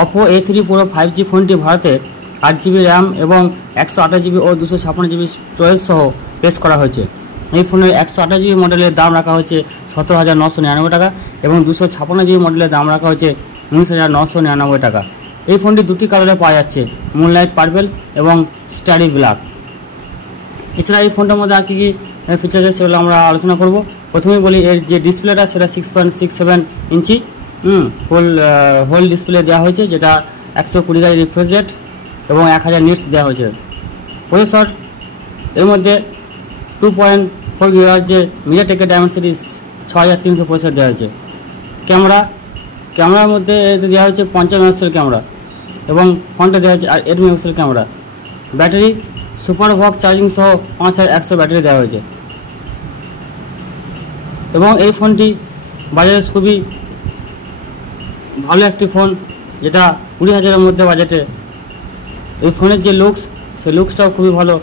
Oppo A3 Pro 5G ফোনটি ভারতে 8GB RAM এবং 128GB ও 256GB স্টোরেজ সহ পেশ করা হয়েছে। এই ফোনের 128GB মডেলের দাম রাখা হয়েছে 17,999 টাকা এবং 256GB মডেলের দাম রাখা হয়েছে 19,999 টাকা। এই ফোনটি দুটি কালারে পাওয়া যাচ্ছে, মুনলাইট পার্পল এবং স্টাডি ব্ল্যাক। এছাড়া এই ফোনটার মধ্যে আর কী কী ফিচার্স আছে সেগুলো আমরা আলোচনা করব। প্রথমেই বলি এর যে ডিসপ্লেটা সেটা 6.67 ইঞ্চি হোল ডিসপ্লে দেওয়া হয়েছে, যেটা 120 Hz রিফ্রেশ রেট এবং 1000 নিটস দেওয়া হয়েছে। প্রসেসর এর মধ্যে 2.4 GHz যে মিডিয়াটেকের ডায়মেনসিটি 6300 প্রসেসর দেওয়া হয়েছে। ক্যামেরার মধ্যে দেওয়া হয়েছে 50 মেগাপিক্সেল ক্যামেরা এবং ফ্রন্টে দেওয়া হয়েছে 8 megapixel camera. Battery super fast charging সহ 5100 ব্যাটারি দেওয়া হয়েছে এবং এই ফোনটি বাজারে খুবই ভালো একটি ফোন, যেটা 20,000-এর মধ্যে বাজেটে। এই ফোনের যে লুকস, সেই লুকসটাও খুবই ভালো